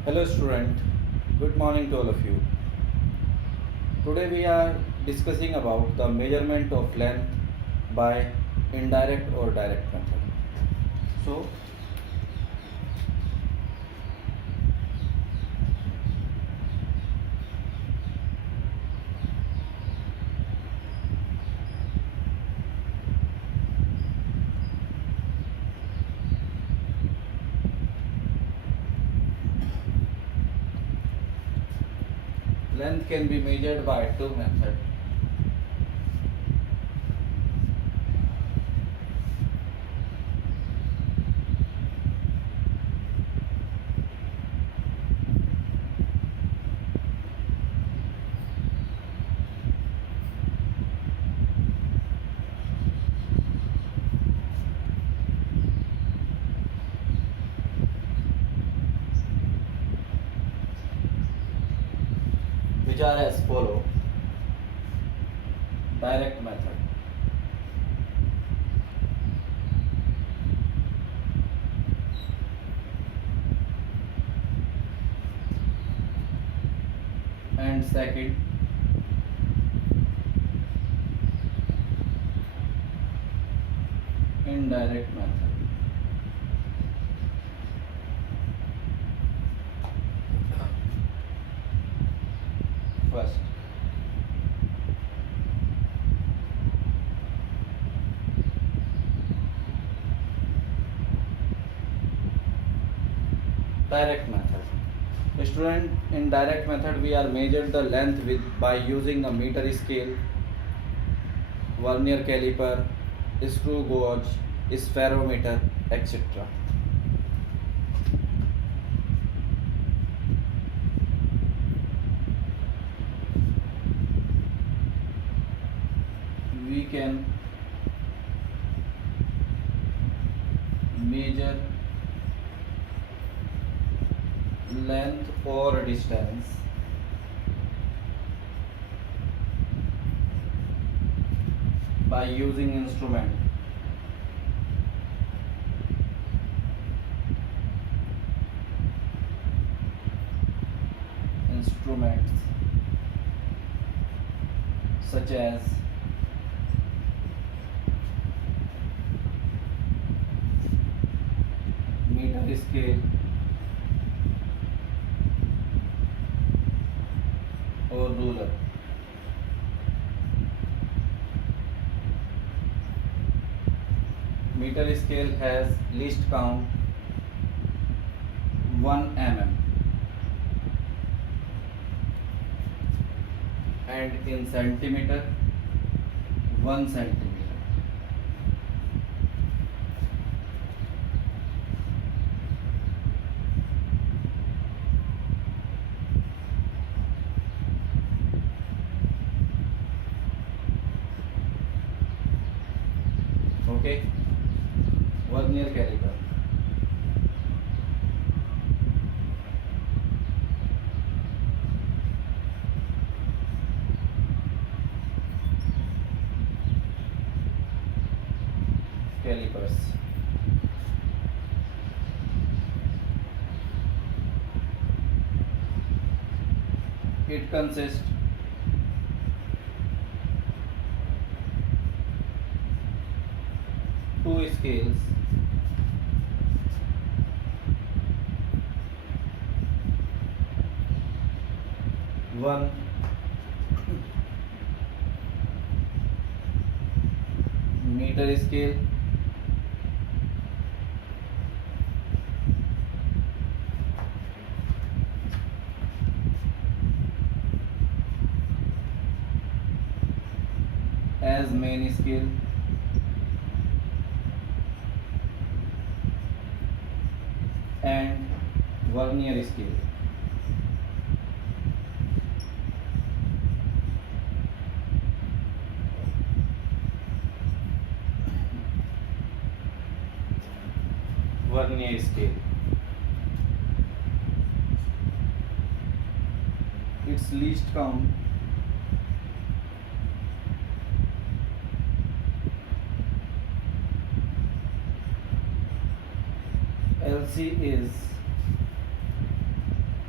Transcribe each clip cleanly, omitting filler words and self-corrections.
Hello student, good morning to all of you. Today we are discussing about the measurement of length by indirect or direct method. So length can be measured by two methods. Which are as follow. Direct method. And second, indirect method. First, direct method. Student, in direct method we are measured the length with by using a meter scale, vernier caliper, screw gauge, spherometer, etc. We can measure length or distance by using instruments such as meter scale or ruler. Meter scale has least count 1 mm and in centimeter 1 centimeter. Okay, vernier caliper. Calipers. It consists two scales, one meter scale as main scale and vernier scale. Vernier scale. Its least count LC is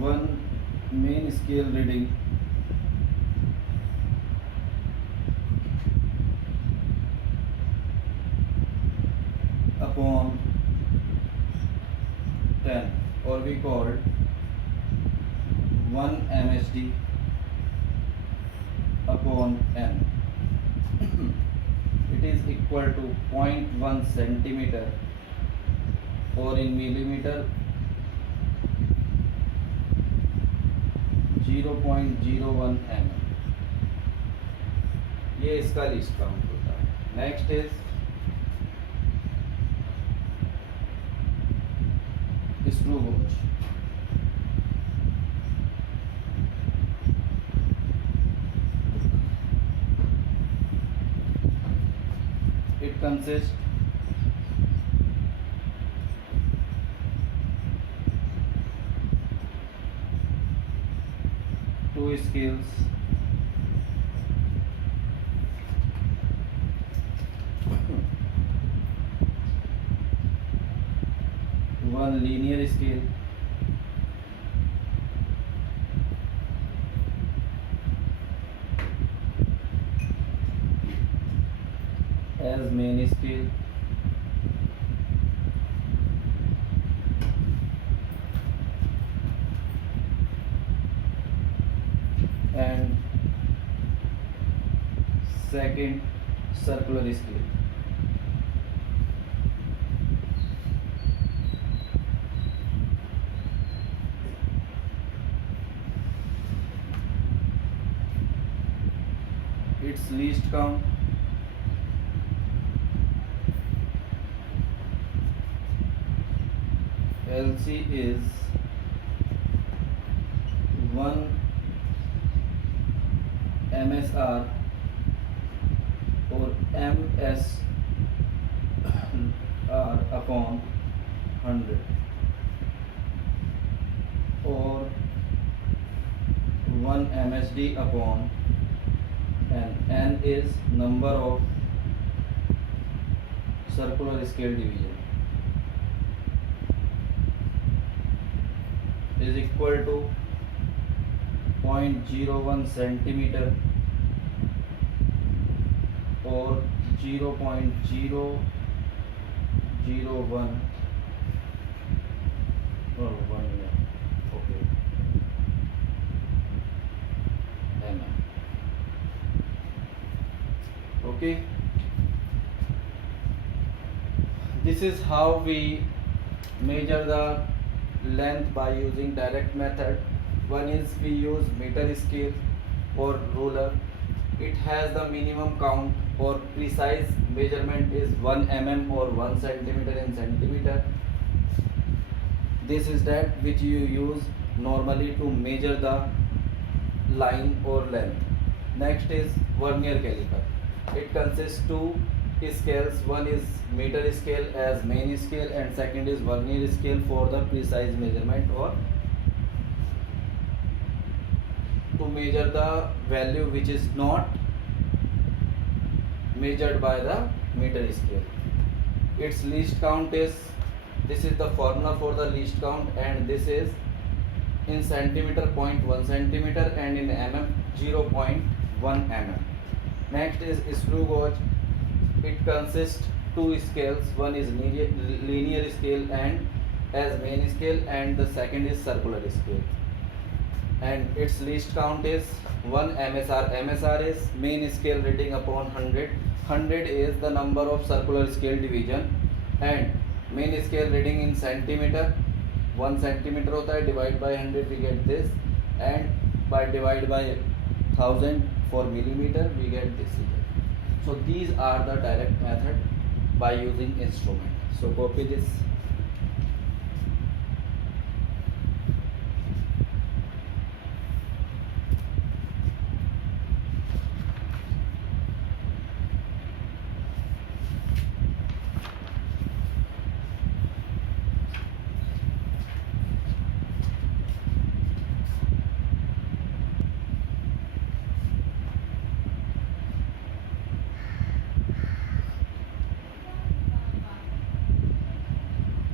one main scale reading upon 10, or we called 1 MSD upon n. It is equal to 0.1 centimeter, or in millimeter 0.01 mm. ये इसका list count होता है. Next is screw watch. It consists two scales, one linear scale as main scale, and second circular scale. Its least count LC is 1 MSR or MSR upon 100, or 1 MSD upon n is number of circular scale division, is equal to 0.01 centimeter or 0.001 or 1 okay mm. Okay, this is how we measure the length by using direct method. One is we use meter scale or ruler. It has the minimum count or precise measurement is 1 mm or 1 centimeter in centimeter. This is that which you use normally to measure the line or length. Next is vernier caliper. It consists two scales. One is meter scale as main scale, and second is vernier scale for the precise measurement or to measure the value which is not measured by the meter scale. Its least count is, this is the formula for the least count, and this is in centimeter 0.1 centimeter and in mm 0.1 mm. Next is screw gauge. It consists two scales. One is linear scale and as main scale, and the second is circular scale. And its least count is 1 MSR. MSR is main scale reading upon 100. 100 is the number of circular scale division, and main scale reading in centimeter. 1 centimeter होता है, divide by 100 we get this, and by divide by 1000 for millimeter we get this figure. So these are the direct method by using instrument. So copy this.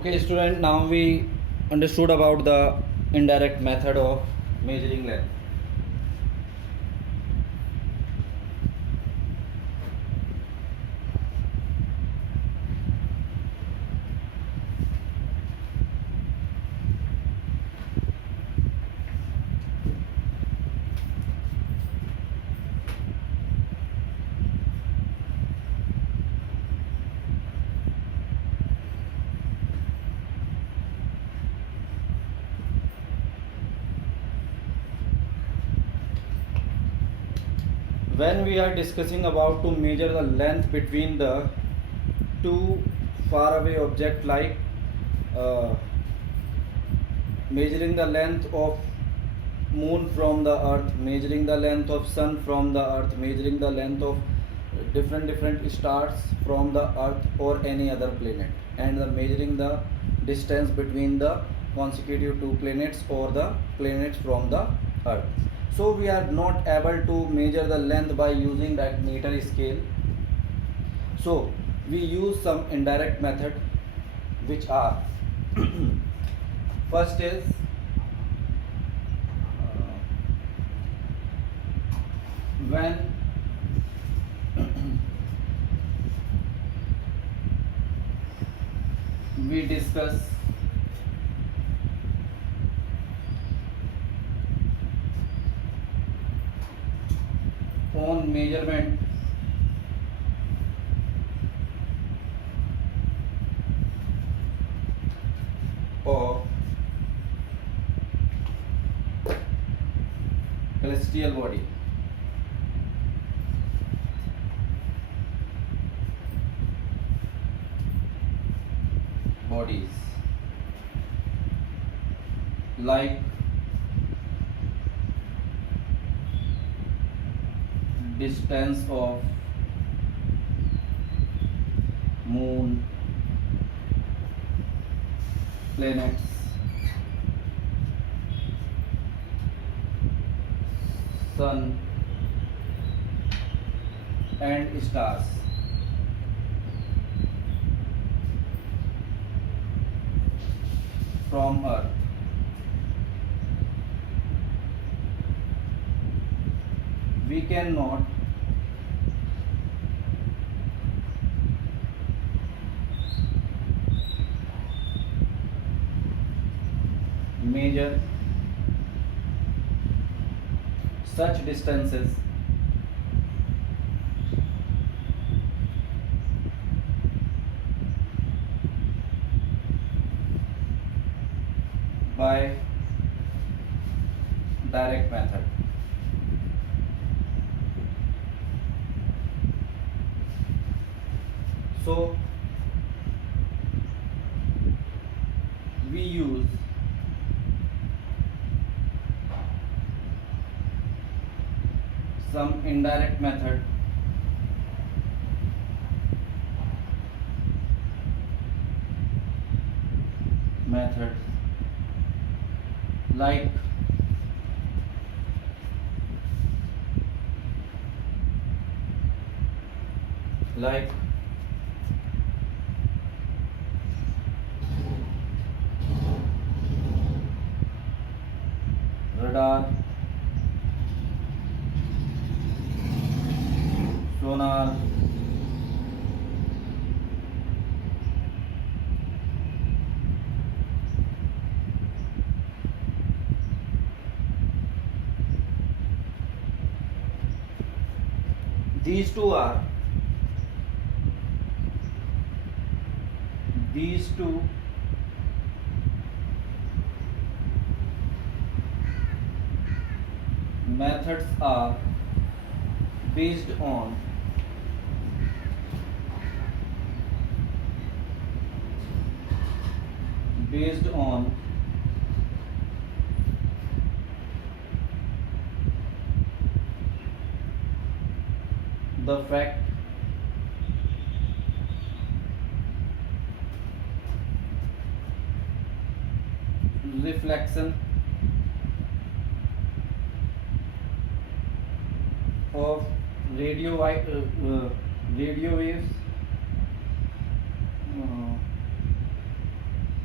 Okay, student, now we understood about the indirect method of measuring length. When we are discussing about to measure the length between the two far away object, like uh, measuring the length of moon from the earth, measuring the length of sun from the earth, measuring the length of different stars from the earth or any other planet, and measuring the distance between the consecutive two planets or the planets from the earth. So we are not able to measure the length by using that meter scale. So we use some indirect method, which are first is when we discuss on measurement of celestial bodies like distance of moon, planets, sun and stars. From earth, we cannot measure such distances by direct method. So we use some indirect method methods like like radar, sonar, these two are these two methods are based on based on the fact reflection of radio waves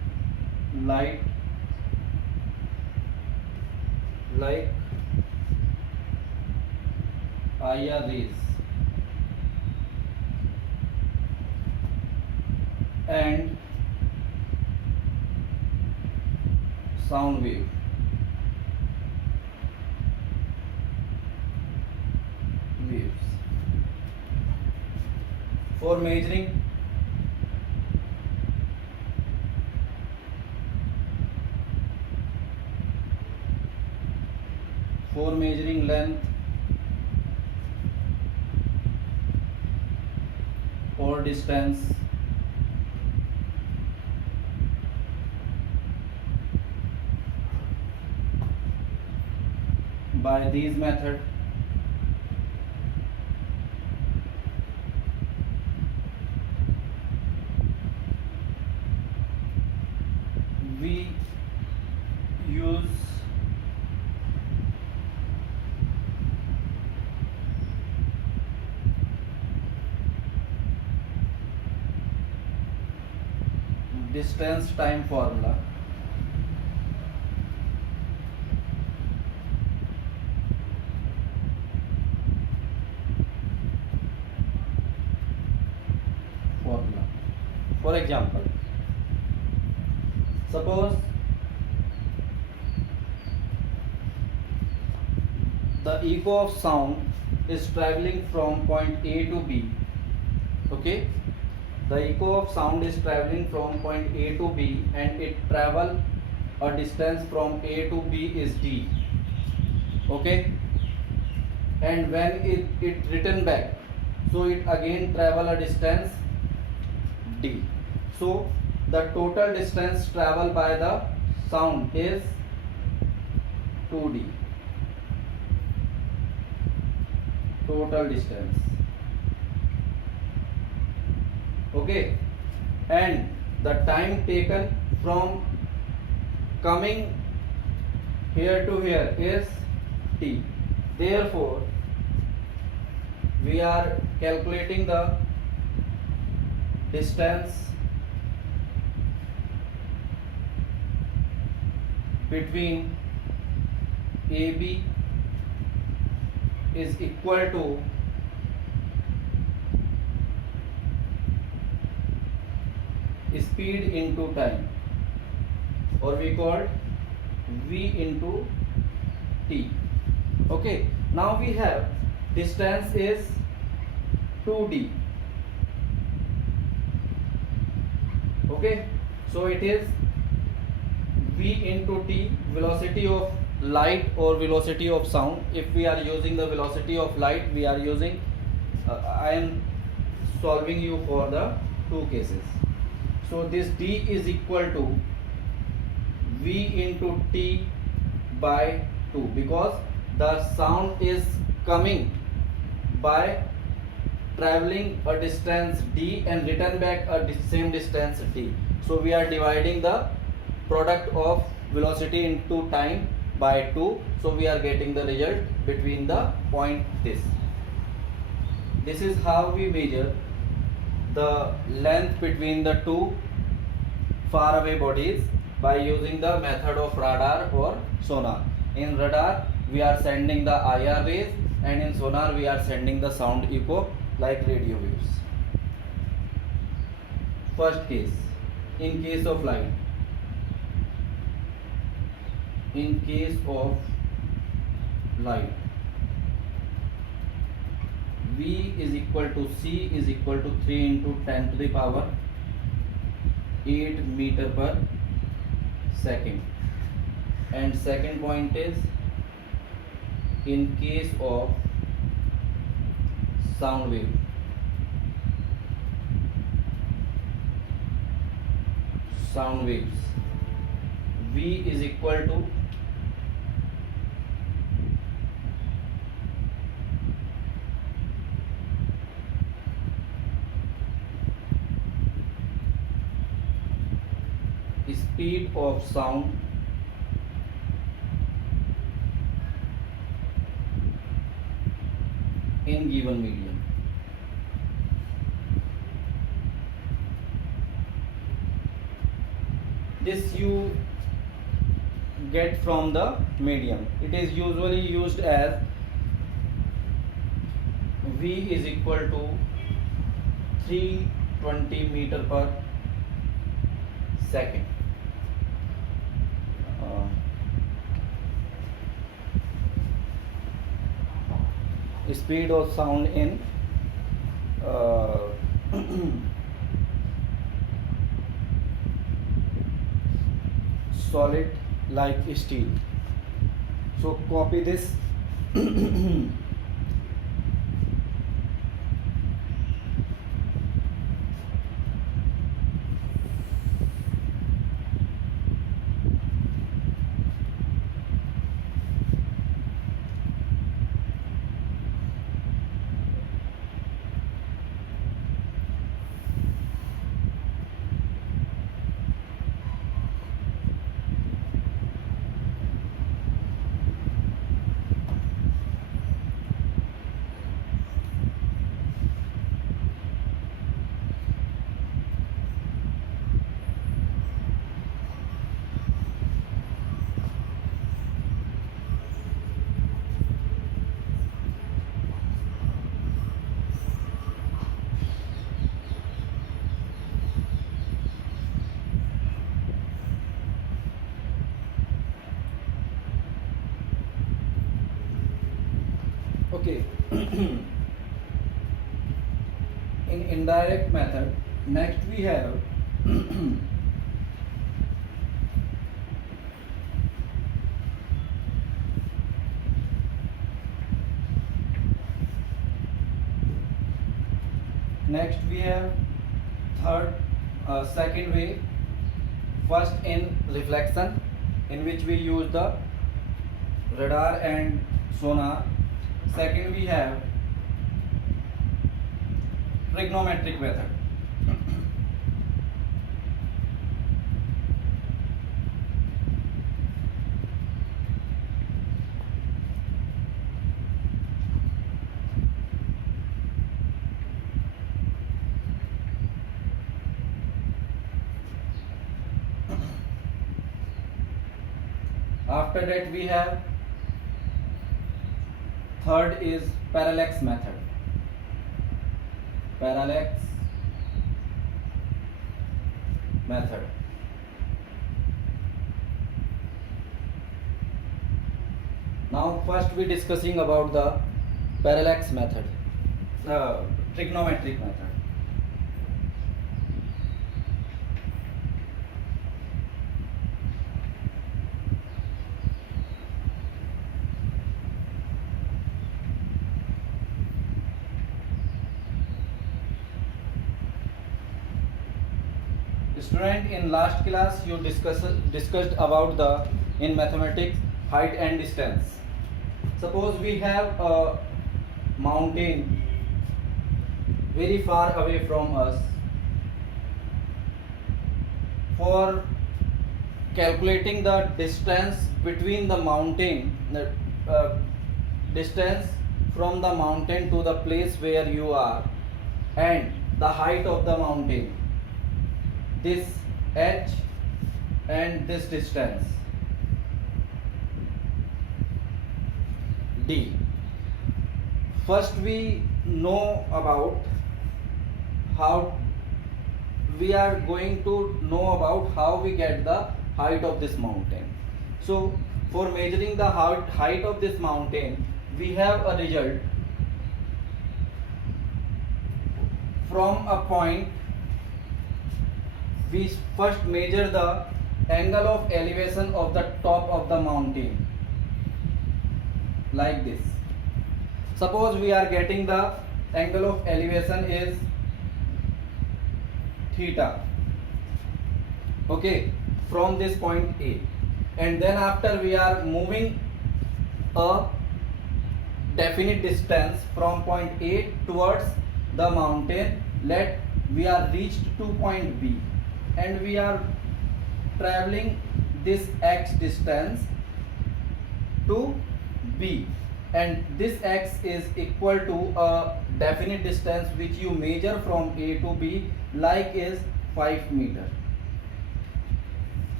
light like IR rays and sound waves. For measuring length or distance by these method, we use distance time formula. For example, suppose the echo of sound is traveling from point A to B. Okay, the echo of sound is traveling from point A to B and it travel a distance from A to B is D. Okay, and when it return back, so it again travel a distance D. So the total distance traveled by the sound is 2D. Total distance. Okay, and the time taken from coming here to here is T. Therefore, we are calculating the distance between AB is equal to speed into time, or we call V into T. Okay, now we have distance is 2D. Okay, so it is V into T, velocity of light or velocity of sound. If we are using the velocity of light, we are using I am solving you for the two cases. So this D is equal to V into T by 2, because the sound is coming by traveling a distance D and return back a same distance T. So we are dividing the product of velocity into time by 2. So we are getting the result between the point this. This is how we measure the length between the two far away bodies by using the method of radar or sonar. In radar we are sending the IR rays, and in sonar we are sending the sound echo like radio waves. First case, in case of light. In case of light, V is equal to C is equal to 3 into 10 to the power 8 meter per second. And second point is, in case of sound wave, sound waves, V is equal to speed of sound in given medium. This you get from the medium. It is usually used as V is equal to 320 meter per second. Speed of sound in solid like steel. So copy this. Okay. In indirect method, next we have second way. First in reflection, in which we use the radar and sonar. Second we have trigonometric method. After that we have third is parallax method. Parallax method. Now first we discussing about the parallax method, trigonometric method. Student, in last class you discussed about the in mathematics height and distance. Suppose we have a mountain very far away from us. For calculating the distance between the mountain, the distance from the mountain to the place where you are, and the height of the mountain, this h and this distance d. First we know about how we are going to know about how we get the height of this mountain. So for measuring the height of this mountain, we have a result from a point. We first measure the angle of elevation of the top of the mountain like this. Suppose we are getting the angle of elevation is theta, okay, from this point A, and then after we are moving a definite distance from point A towards the mountain. Let we are reached to point B, and we are traveling this x distance to B, and this x is equal to a definite distance which you measure from A to B, like is 5 meter.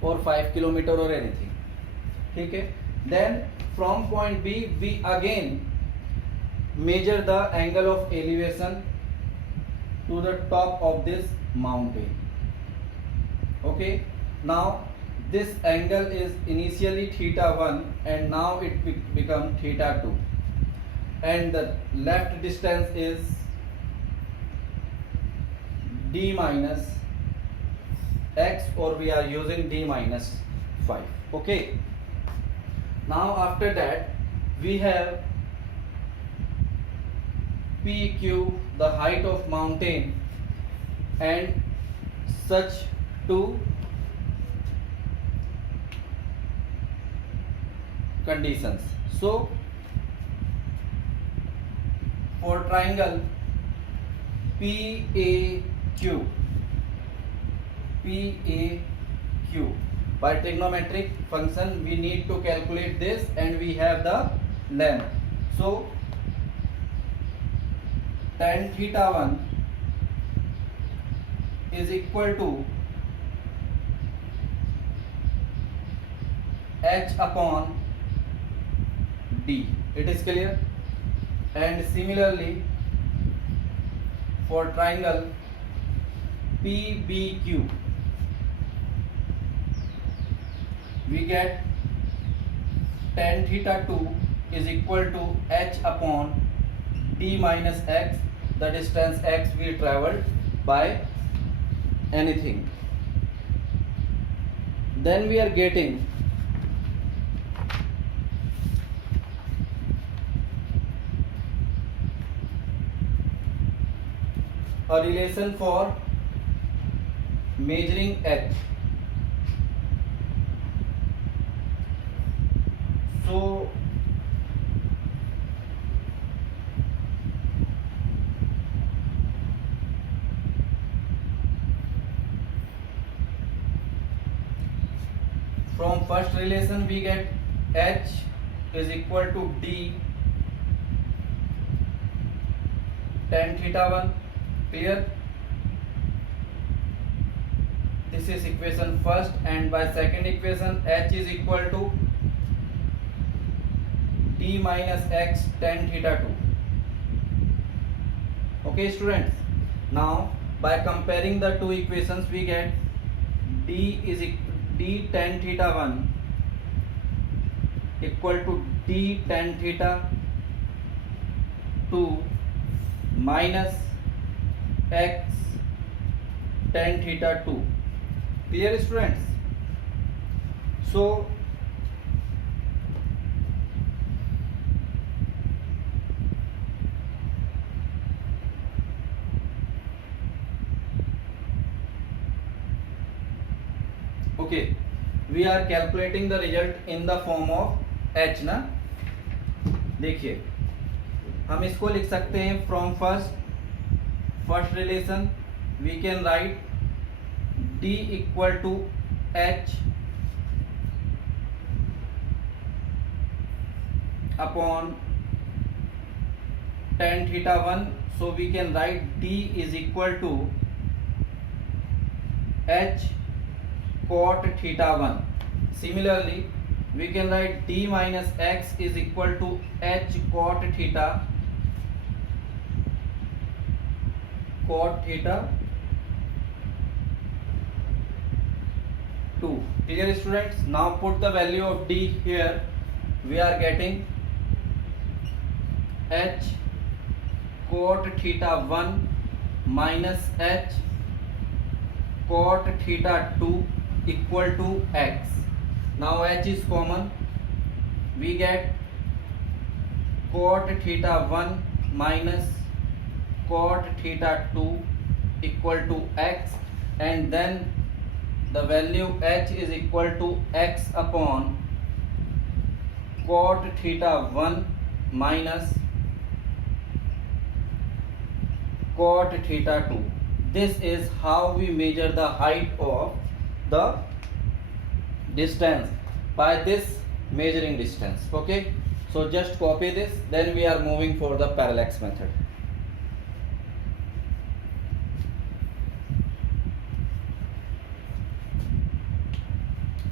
or 5 kilometer or anything. ठीक है. Then from point B we again measure the angle of elevation to the top of this mountain. Okay, now this angle is initially theta 1 and now it become theta 2, and the left distance is d minus x, or we are using d minus 5. Okay, now after that we have PQ, the height of mountain, and such two conditions. So for triangle PAQ, by trigonometric function we need to calculate this, and we have the length. So tan theta 1 is equal to h upon d. It is clear? And similarly for triangle PBQ we get tan theta 2 is equal to h upon d minus x, the distance x we traveled by anything. Then we are getting a relation for measuring h. So from first relation we get h is equal to d tan theta 1. Clear? This is equation first, and by second equation h is equal to d minus x tan theta 2. Okay students, now by comparing the two equations we get d tan theta 1 equal to d tan theta 2 minus x tan theta 2. Clear students? So okay, we are calculating the result in the form of h ना. देखिए हम इसको लिख सकते हैं from first relation we can write d equal to h upon tan theta 1. So we can write d is equal to h cot theta 1. Similarly we can write d minus x is equal to h cot theta 2. Clear students? Now put the value of d here. We are getting h cot theta 1 minus h cot theta 2 equal to x. Now h is common. We get cot theta 1 minus cot theta 2 equal to x, and then the value h is equal to x upon cot theta 1 minus cot theta 2. This is how we measure the height of the distance by this measuring distance. Okay, so just copy this, then we are moving for the parallax method.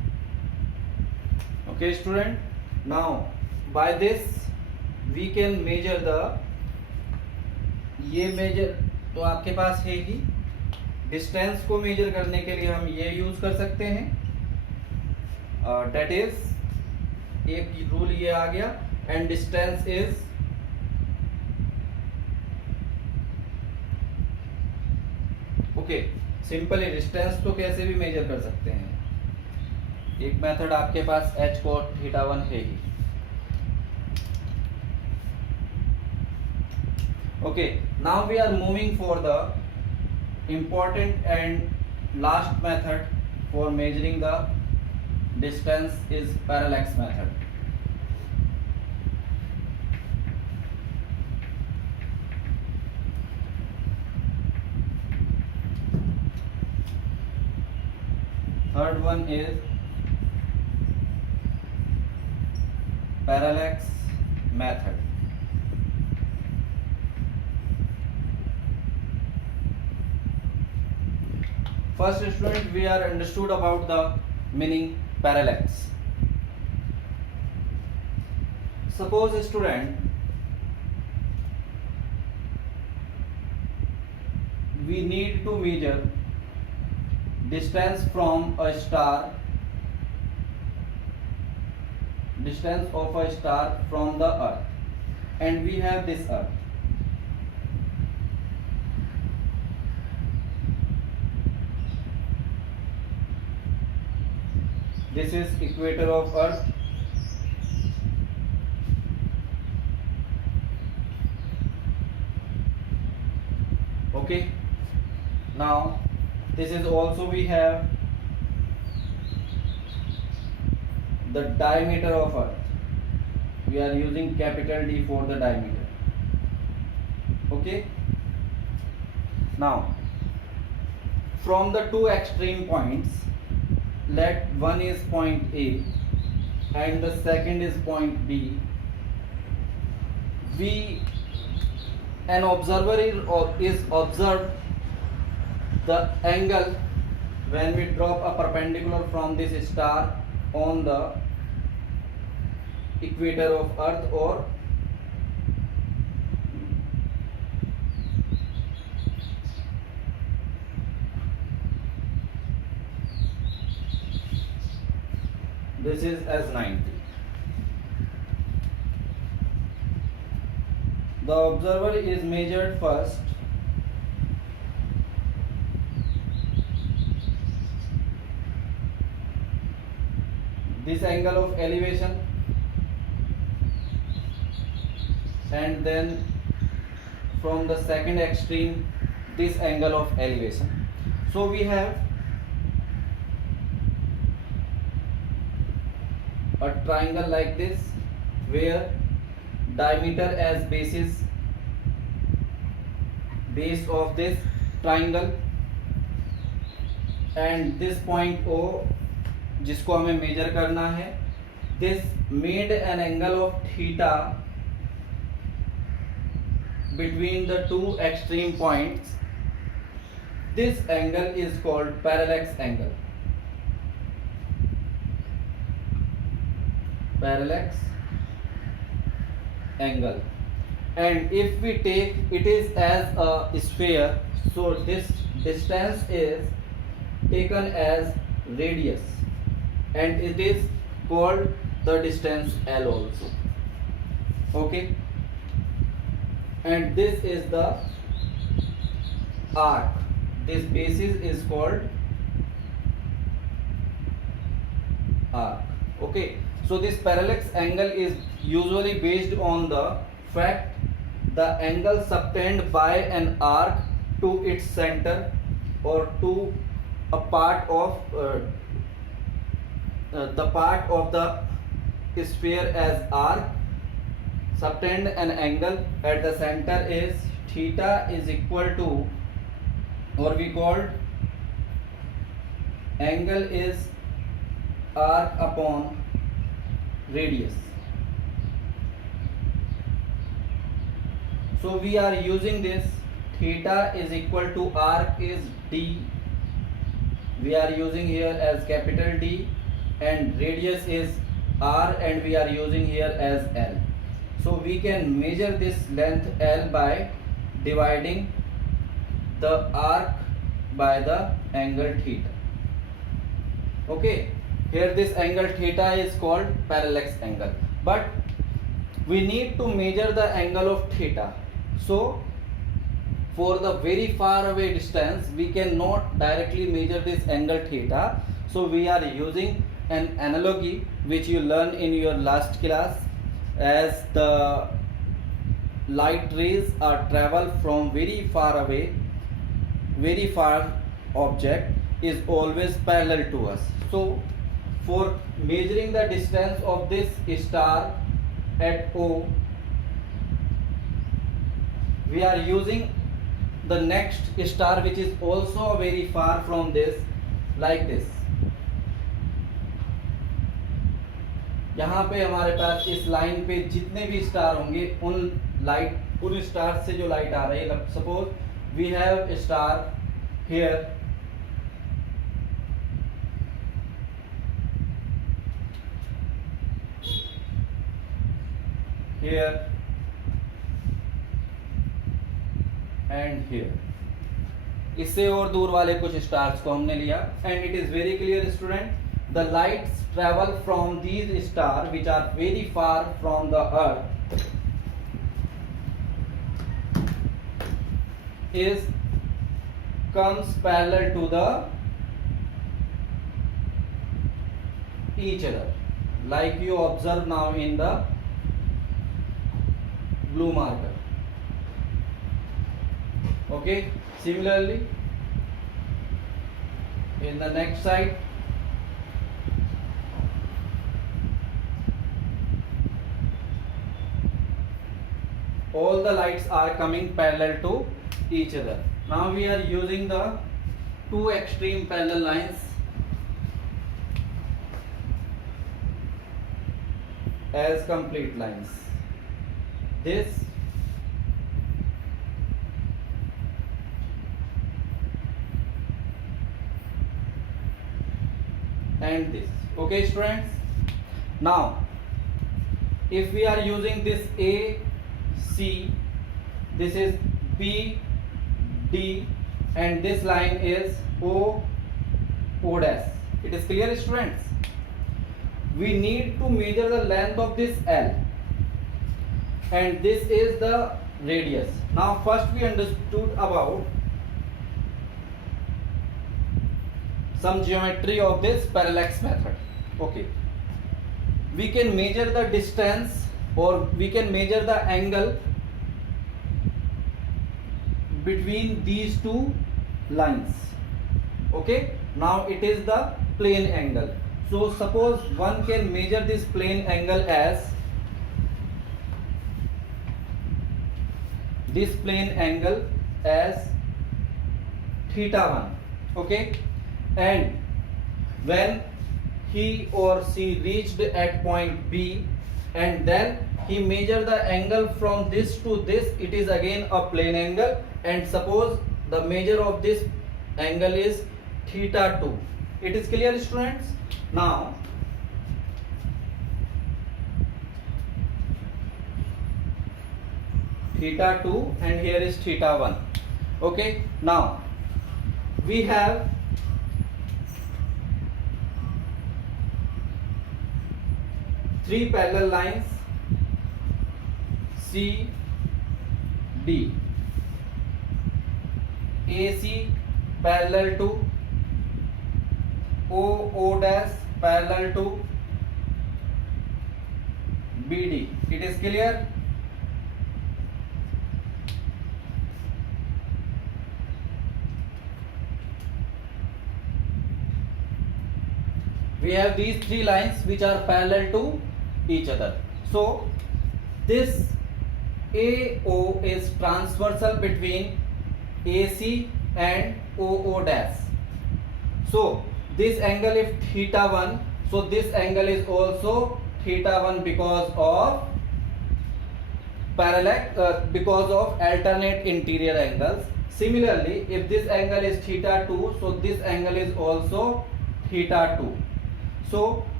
Okay student, now by this we can measure the, ये major तो आपके पास है ही, distance को major करने के लिए हम ये यूज कर सकते हैं, डेट इज एक रूल ये आ गया, and distance is okay. Simply distance तो कैसे भी मेजर कर सकते हैं, एक मेथड आपके पास h cot θ1 है ही। Okay, now we are moving for the important and last method for measuring the distance is parallax method. Third one is parallax method. First student, we are understood about the meaning parallax. Suppose a student, we need to measure distance from a star, distance of a star from the earth, and we have this earth. This is equator of earth. Okay, now this is also, we have the diameter of earth. We are using capital D for the diameter. Okay, now from the two extreme points, let one is point A and the second is point B, an observer is observed the angle when we drop a perpendicular from this star on the equator of earth, or this is as 90. The observer is measured first this angle of elevation, and then from the second extreme this angle of elevation. So we have a triangle like this, where diameter as base of this triangle, and this point O जिसको हमें major करना है, this made an angle of theta between the two extreme points. This angle is called parallax angle. Parallax angle. And if we take it is as a sphere, so this distance is taken as radius, and it is called the distance L also. Okay, and this is the arc. This basis is called arc. Okay, so this parallax angle is usually based on the fact the angle subtended by an arc to its center, or to a part of the part of the sphere as arc, subtend an angle at the center is theta is equal to, or we called angle is arc upon radius. So we are using this theta is equal to arc is d, we are using here as capital D, and radius is R and we are using here as L. So we can measure this length L by dividing the arc by the angle theta. Okay, here this angle theta is called parallax angle, but we need to measure the angle of theta. So for the very far away distance we cannot directly measure this angle theta, so we are using an analogy which you learn in your last class, as the light rays are travel from very far away, very far object is always parallel to us. So for measuring the distance of this star at O, we are using the next star which is also very far from this, like this. यहाँ पे हमारे पास इस line पे जितने भी star होंगे उन star से जो लाइट आ रही है, suppose we have star here, here and here. इससे और दूर वाले कुछ स्टार्स को हमने लिया, and it is very clear student, the lights travel from these star which are very far from the earth is comes parallel to the each other, like you observe now in the blue marker. Okay, similarly in the next side, all the lights are coming parallel to each other. Now we are using the two extreme parallel lines as complete lines. This and this. Okay students, now if we are using this A, C, this is B, D, and this line is O, O dash. It is clear students? We need to measure the length of this L, and this is the radius. Now first we understood about some geometry of this parallax method. Okay, we can measure the distance, or we can measure the angle between these two lines. Okay, now it is the plane angle. So suppose one can measure this plane angle as theta 1. Okay, and when he or she reached at point B, and then he measure the angle from this to this, it is again a plane angle, and suppose the measure of this angle is theta 2. It is clear students? Now theta 2 and here is theta 1. Okay, now we have three parallel lines C, D. AC parallel to O, O dash parallel to BD. It is clear? We have these three lines which are parallel to each other. So this AO is transversal between AC and OO dash. So this angle is theta 1. So this angle is also theta 1 because of because of alternate interior angles. Similarly, if this angle is theta 2, so this angle is also theta 2. So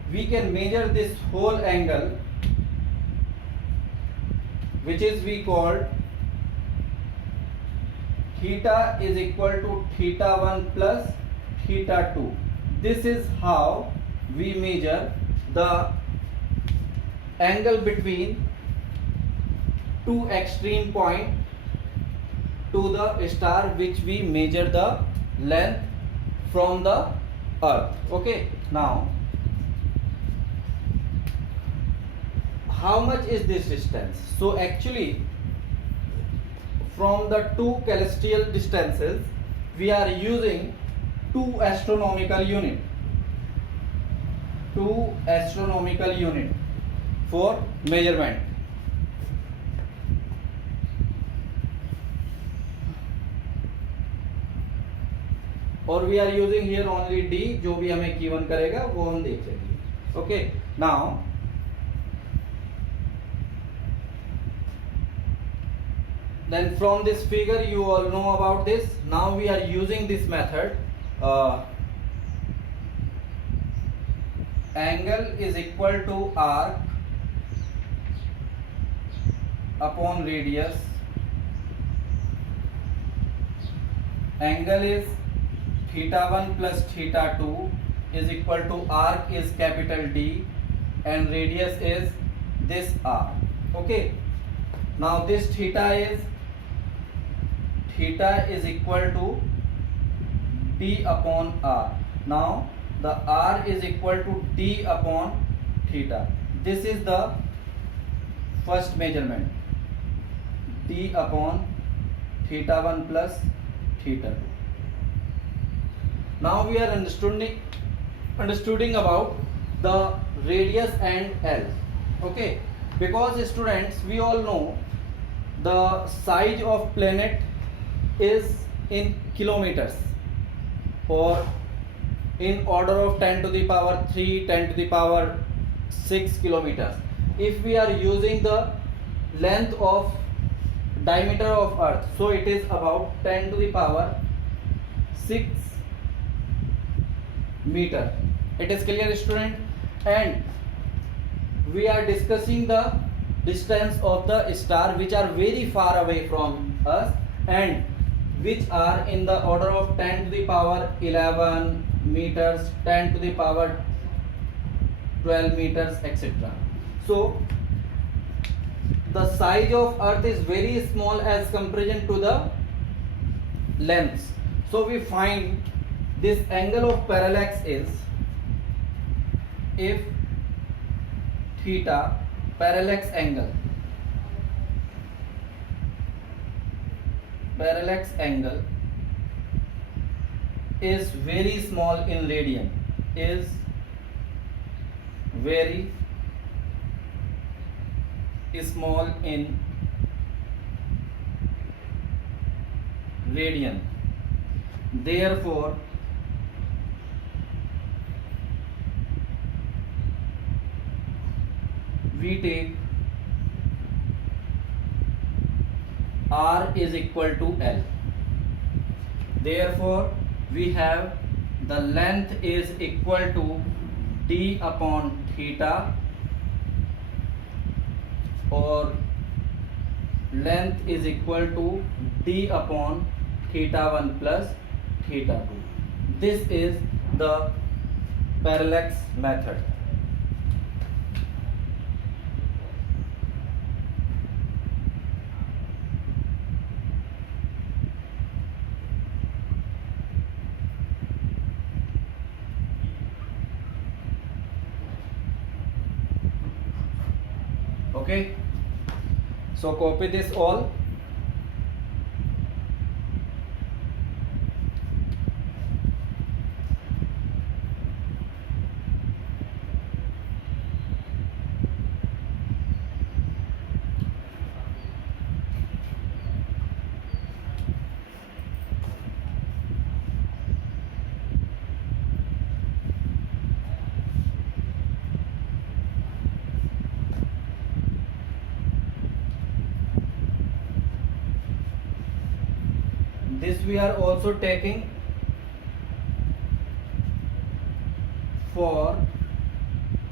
we can measure this whole angle, which is we called theta is equal to theta 1 plus theta 2. This is how we measure the angle between two extreme point to the star, which we measure the length from the earth. Okay, now how much is this distance? So actually from the two celestial distances we are using two astronomical unit for measurement. और we are using here only D, जो भी हमें given करेगा वो हम देख लेंगे. Okay, now then from this figure you all know about this. Now we are using this method. Angle is equal to arc upon radius. Angle is theta 1 plus theta 2 is equal to arc is capital D and radius is this r. Okay, now this theta is equal to D upon r. Now the r is equal to D upon theta. This is the first measurement, D upon theta 1 plus theta 2. Now we are understanding about the radius and L. Okay, because students, we all know the size of planet is in kilometers or in order of 10 to the power 3, 10 to the power 6 kilometers. If we are using the length of diameter of earth, so it is about 10 to the power 6 meter. It is clear, student? And we are discussing the distance of the star which are very far away from us and which are in the order of 10 to the power 11 meters, 10 to the power 12 meters, etc. So the size of earth is very small as comparison to the lengths. So we find this angle of parallax is, if theta parallax angle is very small in radian, is very small in radian, therefore we take R is equal to L. Therefore we have the length is equal to D upon theta, or length is equal to D upon theta 1 plus theta 2. This is the parallax method. Okay, so copy this all. This we are also taking for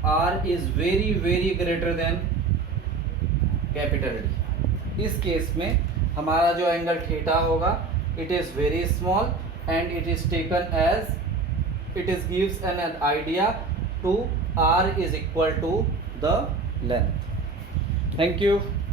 R is very very greater than capital D. इस case में हमारा जो angle theta होगा it is very small and it is taken as it is gives an idea to R is equal to the length. Thank you.